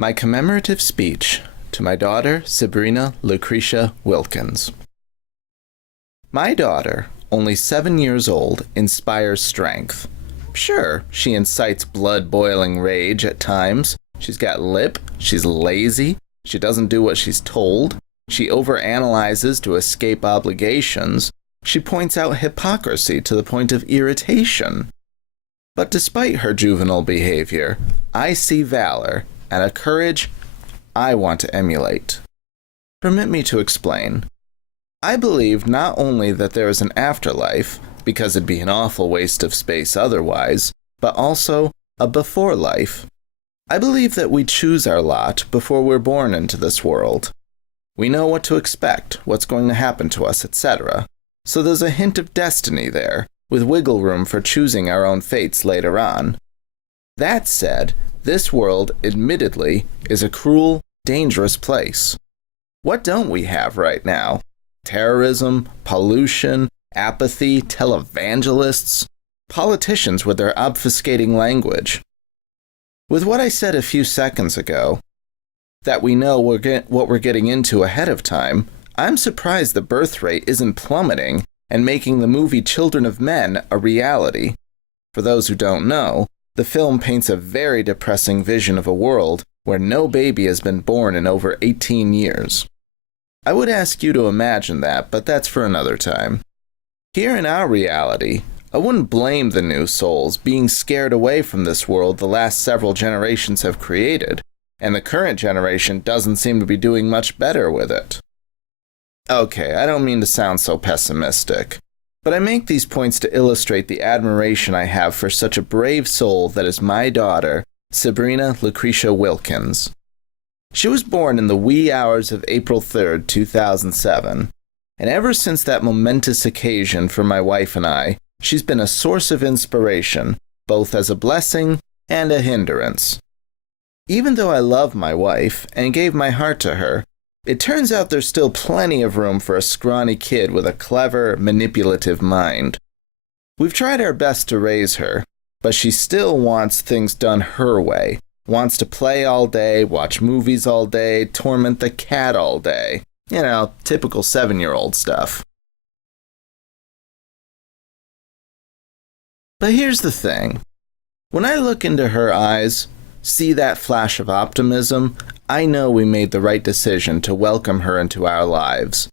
My commemorative speech to my daughter, Sybrina Lucretia Wilkins. My daughter, only 7 years old, inspires strength. Sure, she incites blood-boiling rage at times. She's got lip, she's lazy, she doesn't do what she's told, she overanalyzes to escape obligations, she points out hypocrisy to the point of irritation. But despite her juvenile behavior, I see valor and a courage I want to emulate. Permit me to explain. I believe not only that there is an afterlife, because it'd be an awful waste of space otherwise, but also a before life. I believe that we choose our lot before we're born into this world. We know what to expect, what's going to happen to us, etc. So there's a hint of destiny there, with wiggle room for choosing our own fates later on. That said, this world, admittedly, is a cruel, dangerous place. What don't we have right now? Terrorism, pollution, apathy, televangelists, politicians with their obfuscating language. With what I said a few seconds ago, that we know what we're getting into ahead of time, I'm surprised the birth rate isn't plummeting and making the movie Children of Men a reality. For those who don't know, the film paints a very depressing vision of a world where no baby has been born in over 18 years. I would ask you to imagine that, but that's for another time. Here in our reality, I wouldn't blame the new souls being scared away from this world the last several generations have created, and the current generation doesn't seem to be doing much better with it. Okay, I don't mean to sound so pessimistic, but I make these points to illustrate the admiration I have for such a brave soul that is my daughter, Sybrina Lucretia Wilkins. She was born in the wee hours of April 3rd, 2007, and ever since that momentous occasion for my wife and I, she's been a source of inspiration, both as a blessing and a hindrance. Even though I love my wife and gave my heart to her, it turns out there's still plenty of room for a scrawny kid with a clever, manipulative mind. We've tried our best to raise her, but she still wants things done her way, wants to play all day, watch movies all day, torment the cat all day. You know, typical 7-year-old stuff. But here's the thing. When I look into her eyes, see that flash of optimism, I know we made the right decision to welcome her into our lives.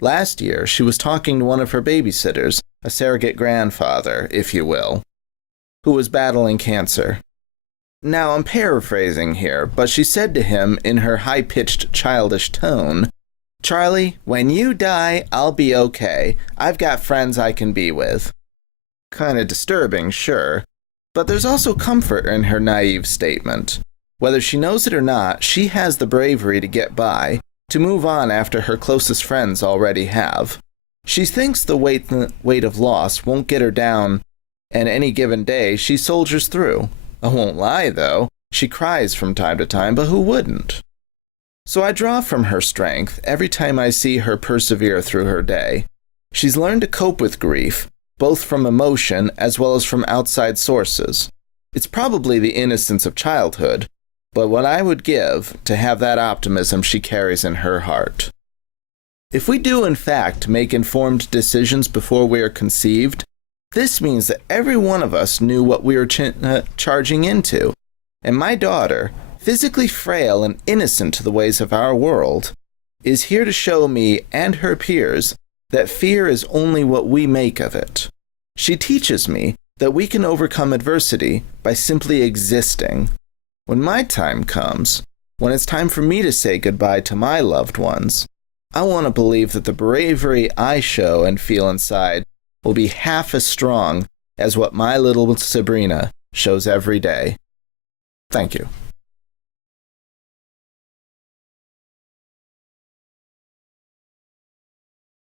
Last year, she was talking to one of her babysitters, a surrogate grandfather, if you will, who was battling cancer. Now, I'm paraphrasing here, but she said to him in her high-pitched, childish tone, "Charlie, when you die, I'll be okay. I've got friends I can be with." Kinda disturbing, sure, but there's also comfort in her naive statement. Whether she knows it or not, she has the bravery to get by, to move on after her closest friends already have. She thinks the weight of loss won't get her down, and any given day she soldiers through. I won't lie, though, she cries from time to time, but who wouldn't? So I draw from her strength every time I see her persevere through her day. She's learned to cope with grief, both from emotion as well as from outside sources. It's probably the innocence of childhood, but what I would give to have that optimism she carries in her heart. If we do in fact make informed decisions before we are conceived, this means that every one of us knew what we were charging into, and my daughter, physically frail and innocent to the ways of our world, is here to show me and her peers that fear is only what we make of it. She teaches me that we can overcome adversity by simply existing. When my time comes, when it's time for me to say goodbye to my loved ones, I want to believe that the bravery I show and feel inside will be half as strong as what my little Sybrina shows every day. Thank you.